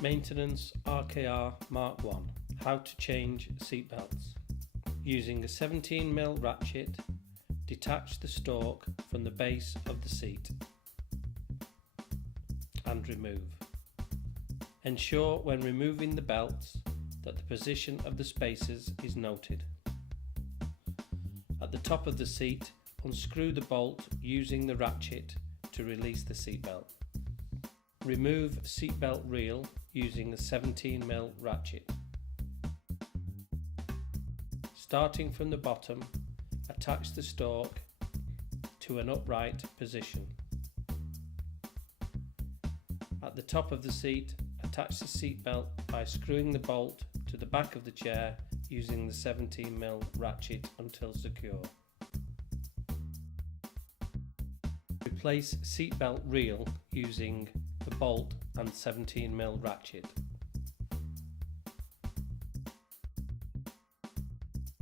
Maintenance RKR MK1. How to change seat belts. Using a 17mm ratchet, detach the stalk from the base of the seat and remove. Ensure when removing the belts that the position of the spacers is noted. At the top of the seat, unscrew the bolt using the ratchet to release the seat belt. Remove seatbelt reel using a 17mm ratchet. Starting from the bottom, attach the stalk to an upright position. At the top of the seat, attach the seatbelt by screwing the bolt to the back of the chair using the 17mm ratchet until secure. Replace seatbelt reel using the bolt and 17mm ratchet.